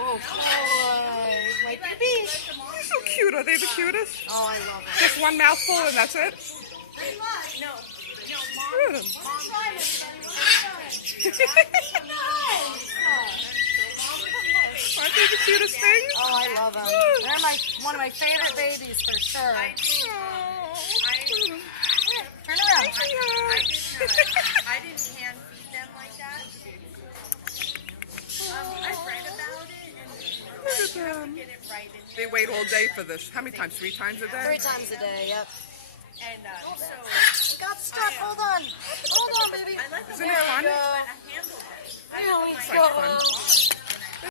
Oh, boy. My baby. They're so cute. Are they the cutest? Oh, I love it. Just one mouthful and that's it? Look at 'em. Aren't they the cutest things? Oh, I love them. They're one of my favorite babies for sure. Oh. Turn around. I didn't hand feed them like that. I've read about it and Look at them. get it right. And, They wait all day for this. How many times? 3 times a day? 3 times a day, yep. so Got stuck. Hold on. Hold on, baby. I like Isn't it fun? I handled it. Here we It's like fun. go.